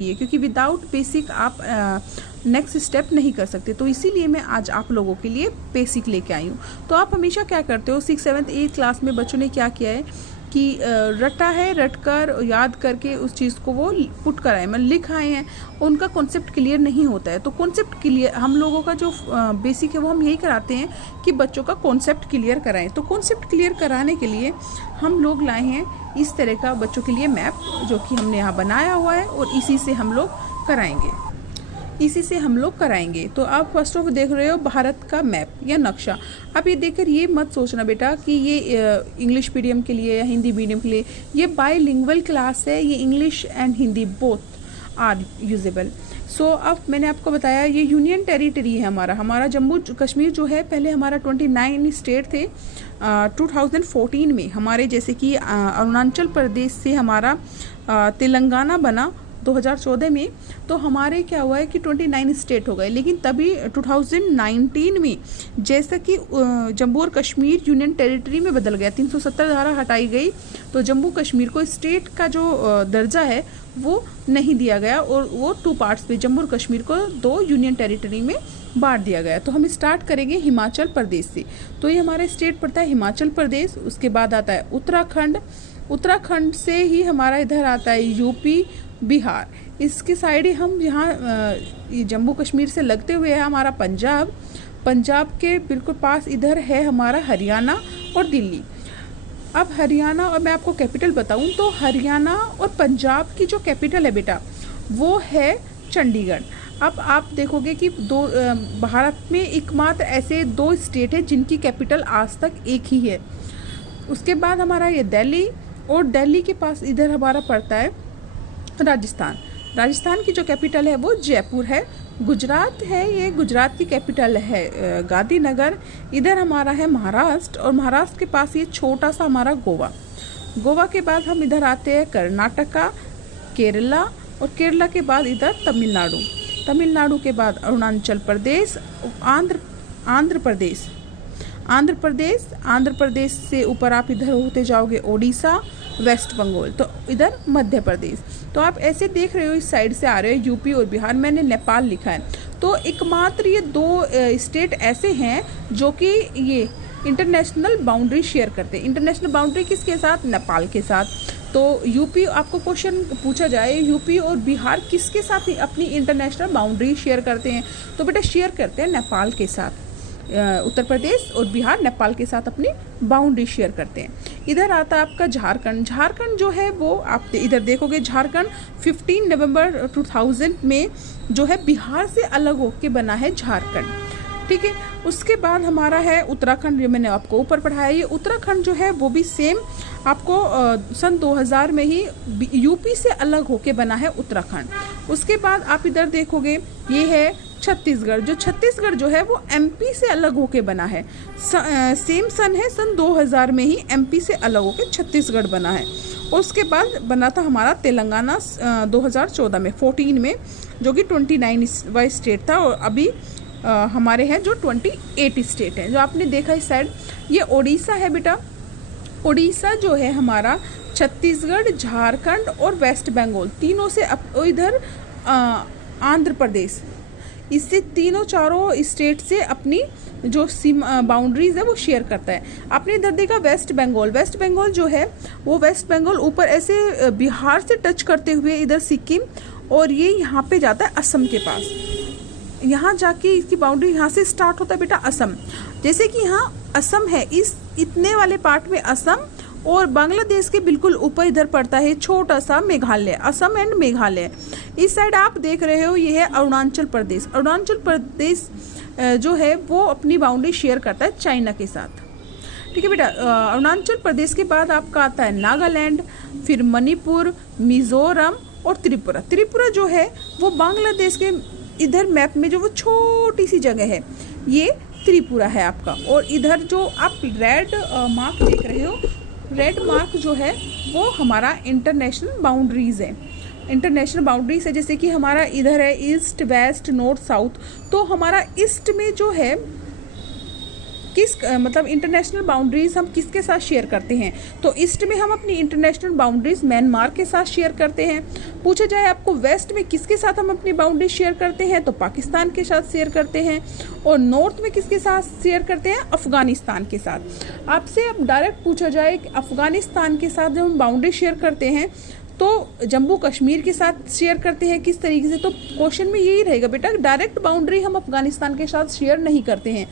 क्योंकि without basic आप next step नहीं कर सकते। तो इसीलिए मैं आज आप लोगों के लिए बेसिक लेके आई हूँ। तो आप हमेशा क्या करते हो, 6, 7, 8 क्लास में बच्चों ने क्या किया है कि रटा है, रट कर याद करके उस चीज़ को वो पुट कराए, मतलब लिख आए हैं, उनका कॉन्सेप्ट क्लियर नहीं होता है। तो कॉन्सेप्ट क्लियर हम लोगों का जो बेसिक है वो हम यही कराते हैं कि बच्चों का कॉन्सेप्ट क्लियर कराएं। तो कॉन्सेप्ट क्लियर कराने के लिए हम लोग लाए हैं इस तरह का बच्चों के लिए मैप, जो कि हमने यहाँ बनाया हुआ है और इसी से हम लोग कराएंगे। तो आप फर्स्ट ऑफ देख रहे हो भारत का मैप या नक्शा। आप ये देखकर ये मत सोचना बेटा कि ये इंग्लिश मीडियम के लिए या हिंदी मीडियम के लिए, ये बायलिंगुअल क्लास है, ये English and Hindi both are usable. So अब मैंने आपको बताया ये यूनियन टेरिटरी है हमारा जम्मू कश्मीर जो है, पहले हमारा 29 स्टेट थे। 2014 में हमारे जैसे कि अरुणाचल प्रदेश से हमारा तेलंगाना बना 2014 में, तो हमारे क्या हुआ है कि 29 स्टेट हो गए। लेकिन तभी 2019 में जैसा कि जम्मू और कश्मीर यूनियन टेरिटरी में बदल गया, 370 धारा हटाई गई, तो जम्मू कश्मीर को स्टेट का जो दर्जा है वो नहीं दिया गया और वो 2 पार्ट्स में जम्मू और कश्मीर को 2 यूनियन टेरिटरी में बांट दिया गया। तो हम स्टार्ट करेंगे हिमाचल प्रदेश से। तो ये हमारा स्टेट पड़ता है हिमाचल प्रदेश, उसके बाद आता है उत्तराखंड से ही हमारा इधर आता है यूपी, बिहार। इसके साइड ही हम यहाँ जम्मू कश्मीर से लगते हुए है हमारा पंजाब के बिल्कुल पास इधर है हमारा हरियाणा और दिल्ली। अब हरियाणा, और मैं आपको कैपिटल बताऊं तो हरियाणा और पंजाब की जो कैपिटल है बेटा वो है चंडीगढ़। अब आप देखोगे कि भारत में एकमात्र ऐसे 2 स्टेट है जिनकी कैपिटल आज तक एक ही है। उसके बाद हमारा ये दिल्ली, और दिल्ली के पास इधर हमारा पड़ता है राजस्थान की जो कैपिटल है वो जयपुर है। गुजरात है, ये गुजरात की कैपिटल है गांधीनगर। इधर हमारा है महाराष्ट्र, और महाराष्ट्र के पास ये छोटा सा हमारा गोवा के बाद हम इधर आते हैं कर्नाटका, केरला, और केरला के बाद इधर तमिलनाडु के बाद अरुणाचल प्रदेश, आंध्र प्रदेश से ऊपर आप इधर होते जाओगे ओडिशा, वेस्ट बंगाल, तो इधर मध्य प्रदेश। तो आप ऐसे देख रहे हो इस साइड से आ रहे हो यूपी और बिहार, मैंने नेपाल लिखा है। तो एकमात्र ये 2 स्टेट ऐसे हैं जो कि ये इंटरनेशनल बाउंड्री शेयर करते हैं। इंटरनेशनल बाउंड्री किसके साथ? नेपाल के साथ। तो यूपी, आपको क्वेश्चन पूछा जाए यूपी और बिहार किसके साथ अपनी इंटरनेशनल बाउंड्री शेयर करते हैं, तो बेटा शेयर करते हैं नेपाल के साथ। उत्तर प्रदेश और बिहार नेपाल के साथ अपनी बाउंड्री शेयर करते हैं। इधर आता है आपका झारखंड जो है वो आप इधर देखोगे, झारखंड 15 नवंबर 2000 में जो है बिहार से अलग होके बना है झारखंड, ठीक है। उसके बाद हमारा है उत्तराखंड, जो मैंने आपको ऊपर पढ़ाया। ये उत्तराखंड जो है वो भी सेम आपको सन 2000 में ही यूपी से अलग होके बना है उत्तराखंड। उसके बाद आप इधर देखोगे ये है छत्तीसगढ़ जो है वो एमपी से अलग होके बना है। सेम सन है, सन 2000 में ही एमपी से अलग होके छत्तीसगढ़ बना है। और उसके बाद बना था हमारा तेलंगाना 2014 में 14 में, जो कि 29वां स्टेट था। और अभी हमारे हैं जो 28 स्टेट हैं। जो आपने देखा इस साइड, ये ओडिशा है बेटा। ओडिशा जो है हमारा छत्तीसगढ़, झारखंड और वेस्ट बंगाल तीनों से इधर आंध्र प्रदेश, इससे चारों स्टेट से अपनी जो बाउंड्रीज है वो शेयर करता है। आपने इधर देखा वेस्ट बंगाल जो है वो वेस्ट बंगाल ऊपर ऐसे बिहार से टच करते हुए इधर सिक्किम, और ये यहाँ पे जाता है असम के पास। यहाँ जाके इसकी बाउंड्री यहाँ से स्टार्ट होता है बेटा असम। जैसे कि यहाँ असम है, इस इतने वाले पार्ट में असम, और बांग्लादेश के बिल्कुल ऊपर इधर पड़ता है छोटा सा मेघालय, असम एंड मेघालय। इस साइड आप देख रहे हो ये है अरुणाचल प्रदेश जो है वो अपनी बाउंड्री शेयर करता है चाइना के साथ, ठीक है बेटा। अरुणाचल प्रदेश के बाद आपका आता है नागालैंड, फिर मणिपुर, मिजोरम और त्रिपुरा जो है वो बांग्लादेश के इधर मैप में जो वो छोटी सी जगह है ये त्रिपुरा है आपका। और इधर जो आप रेड मार्क देख रहे हो, रेड मार्क जो है वो हमारा इंटरनेशनल बाउंड्रीज है। जैसे कि हमारा इधर है ईस्ट, वेस्ट, नॉर्थ, साउथ। तो हमारा ईस्ट में जो है मतलब इंटरनेशनल बाउंड्रीज हम किसके साथ शेयर करते हैं, तो ईस्ट में हम अपनी इंटरनेशनल बाउंड्रीज म्यांमार के साथ शेयर करते हैं। पूछा जाए आपको वेस्ट में किसके साथ हम अपनी बाउंड्री शेयर करते हैं, तो पाकिस्तान के साथ शेयर करते हैं। और नॉर्थ में किसके साथ शेयर करते हैं, अफगानिस्तान के साथ। आपसे अब डायरेक्ट पूछा जाए कि अफगानिस्तान के साथ जब हम बाउंड्री शेयर करते हैं तो जम्मू कश्मीर के साथ शेयर करते हैं किस तरीके से, तो क्वेश्चन में यही रहेगा बेटा, डायरेक्ट बाउंड्री हम अफगानिस्तान के साथ शेयर नहीं करते हैं,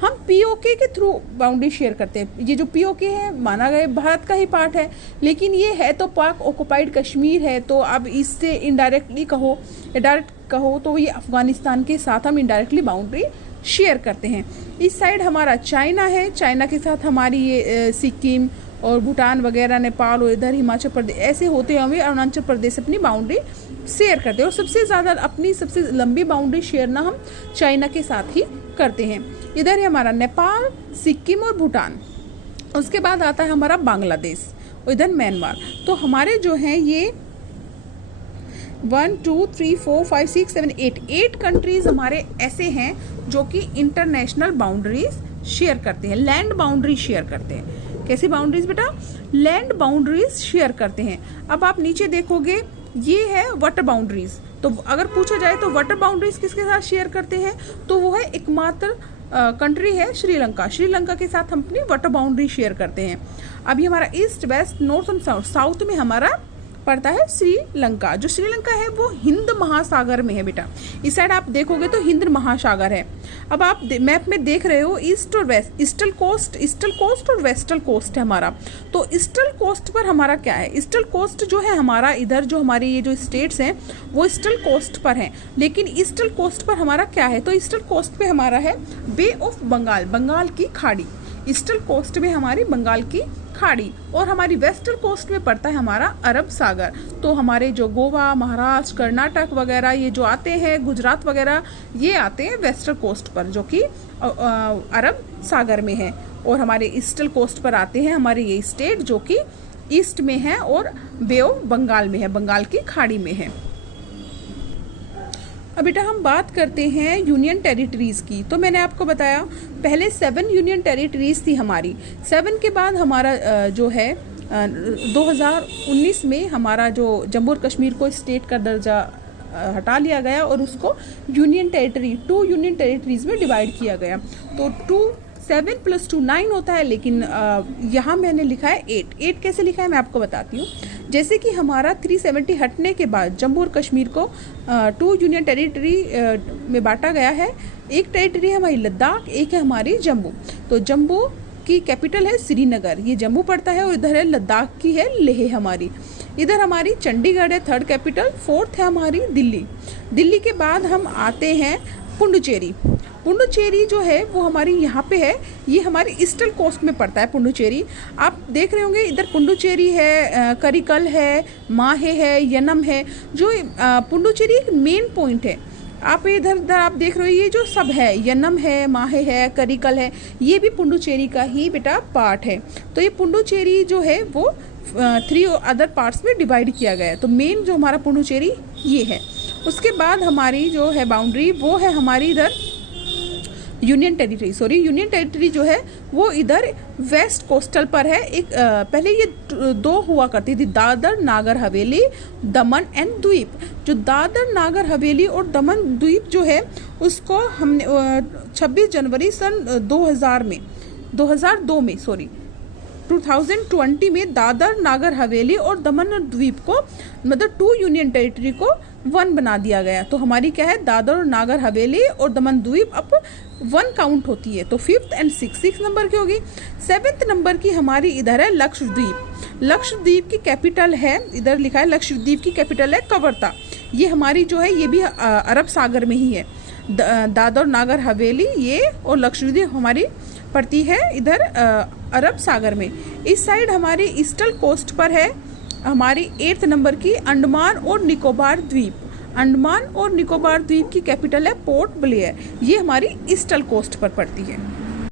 हम पीओके के थ्रू बाउंड्री शेयर करते हैं। ये जो पीओके है माना गया भारत का ही पार्ट है, लेकिन ये है तो पाक ऑक्युपाइड कश्मीर है, तो अब इससे इनडायरेक्टली कहो या डायरेक्ट कहो तो ये अफगानिस्तान के साथ हम इनडायरेक्टली बाउंड्री शेयर करते हैं। इस साइड हमारा चाइना है, चाइना के साथ हमारी ये सिक्किम और भूटान वगैरह, नेपाल और इधर हिमाचल प्रदेश, ऐसे होते हुए अरुणाचल प्रदेश अपनी बाउंड्री शेयर करते हैं। और सबसे ज़्यादा अपनी सबसे लंबी बाउंड्री शेयर ना हम चाइना के साथ ही करते हैं। इधर है हमारा नेपाल, सिक्किम और भूटान। उसके बाद आता है हमारा बांग्लादेश और इधर म्यांमार। तो हमारे जो हैं ये 1 2 3 4 5 6 7 8 कंट्रीज हमारे ऐसे हैं जो कि इंटरनेशनल बाउंड्रीज शेयर करते हैं, लैंड बाउंड्री शेयर करते हैं। कैसी बाउंड्रीज बेटा, लैंड बाउंड्रीज शेयर करते हैं। अब आप नीचे देखोगे ये है वाटर बाउंड्रीज। तो अगर पूछा जाए तो वाटर बाउंड्रीज किसके साथ शेयर करते हैं, तो वो है एकमात्र कंट्री है श्रीलंका। श्रीलंका के साथ हम अपनी वाटर बाउंड्री शेयर करते हैं। अभी हमारा ईस्ट वेस्ट नॉर्थ और साउथ, साउथ में हमारा पड़ता है श्रीलंका। जो श्रीलंका है वो हिंद महासागर में है बेटा। इस साइड आप देखोगे तो हिंद महासागर है। अब आप मैप में देख रहे हो ईस्ट और वेस्ट, ईस्टर्न कोस्ट और वेस्टर्न कोस्ट है हमारा। तो ईस्टर्न कोस्ट पर हमारा क्या है, ईस्टर्न कोस्ट जो है हमारा, इधर जो हमारी ये जो स्टेट्स हैं वो ईस्टर्न कोस्ट पर हैं, लेकिन ईस्टर्न कोस्ट पर हमारा क्या है, तो ईस्टर्न कोस्ट पे हमारा है बे ऑफ बंगाल, बंगाल की खाड़ी। ईस्टर्न कोस्ट में हमारी बंगाल की खाड़ी, और हमारी वेस्टर्न कोस्ट में पड़ता है हमारा अरब सागर। तो हमारे जो गोवा, महाराष्ट्र, कर्नाटक वगैरह ये जो आते हैं, गुजरात वगैरह, ये आते हैं वेस्टर्न कोस्ट पर जो कि अरब सागर में है। और हमारे ईस्टर्न कोस्ट पर आते हैं हमारे ये स्टेट जो कि ईस्ट में है और बे ऑफ बंगाल में है, बंगाल की खाड़ी में है। अब बेटा हम बात करते हैं यूनियन टेरिटरीज़ की। तो मैंने आपको बताया पहले 7 यूनियन टेरिटरीज़ थी हमारी। 7 के बाद हमारा जो है 2019 में हमारा जो जम्मू और कश्मीर को स्टेट का दर्जा हटा लिया गया और उसको यूनियन टेरिटरी 2 यूनियन टेरिटरीज़ में डिवाइड किया गया। तो 7 + 2 9 होता है, लेकिन यहाँ मैंने लिखा है 8 कैसे लिखा है मैं आपको बताती हूँ। जैसे कि हमारा 370 हटने के बाद जम्मू और कश्मीर को 2 यूनियन टेरिटरी में बांटा गया है। एक टेरिटरी है हमारी लद्दाख, एक है हमारी जम्मू। तो जम्मू की कैपिटल है श्रीनगर, ये जम्मू पड़ता है, और इधर है लद्दाख की है लेह हमारी। इधर हमारी चंडीगढ़ है 3rd कैपिटल, 4th है हमारी दिल्ली। दिल्ली के बाद हम आते हैं पुडुचेरी। पुडुचेरी जो है वो हमारी यहाँ पे है, ये हमारी ईस्टर्न कोस्ट में पड़ता है पुडुचेरी। आप देख रहे होंगे इधर पुडुचेरी है, करिकल है, माहे है, यनम है। जो पुडुचेरी एक मेन पॉइंट है। आप इधर आप देख रहे हो ये जो सब है, यनम है, माहे है, करिकल है, ये भी पुडुचेरी का ही बेटा पार्ट है। तो ये पुडुचेरी जो है वो 3 अदर पार्ट्स में डिवाइड किया गया है। तो मेन जो हमारा पुडुचेरी ये है। उसके बाद हमारी जो है बाउंड्री वो है हमारी इधर यूनियन टेरिटरी जो है वो इधर वेस्ट कोस्टल पर है। एक पहले ये 2 हुआ करती थी, दादर नागर हवेली, दमन एंड द्वीप। जो दादर नागर हवेली और दमन द्वीप जो है उसको हमने 26 जनवरी सन 2020 में दादर नागर हवेली और दमन और द्वीप को मतलब 2 यूनियन टेरिटरी को 1 बना दिया गया। तो हमारी क्या है, दादर और नागर हवेली और दमन द्वीप अब 1 काउंट होती है। तो 5th and 6th नंबर की होगी। 7th नंबर की हमारी इधर है लक्षद्वीप। लक्षद्वीप की कैपिटल है, इधर लिखा है लक्षद्वीप की कैपिटल है कवर्ता। ये हमारी जो है ये भी अरब सागर में ही है। दादर नागर हवेली ये और लक्षद्वीप हमारी पड़ती है इधर अरब सागर में। इस साइड हमारी ईस्टर्न कोस्ट पर है हमारी 8th नंबर की अंडमान और निकोबार द्वीप। अंडमान और निकोबार द्वीप की कैपिटल है पोर्ट ब्लेयर। ये हमारी ईस्टर्न कोस्ट पर पड़ती है।